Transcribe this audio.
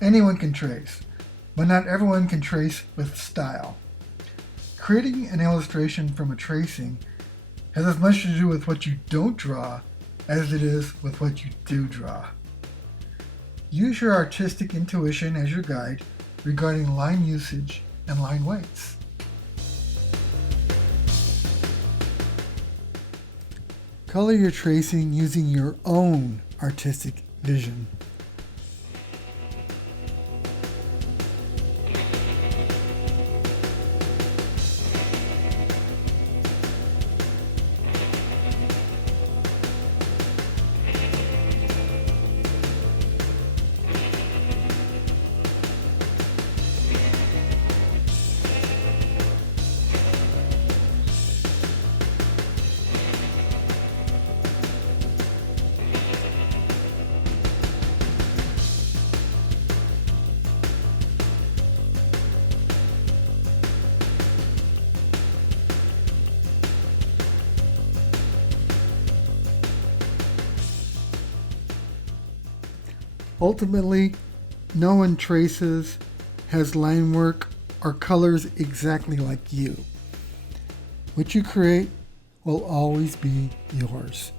Anyone can trace, but not everyone can trace with style. Creating an illustration from a tracing has as much to do with what you don't draw as it is with what you do draw. Use your artistic intuition as your guide regarding line usage and line weights. Color your tracing using your own artistic vision. Ultimately, no one traces, has line work, or colors exactly like you. What you create will always be yours.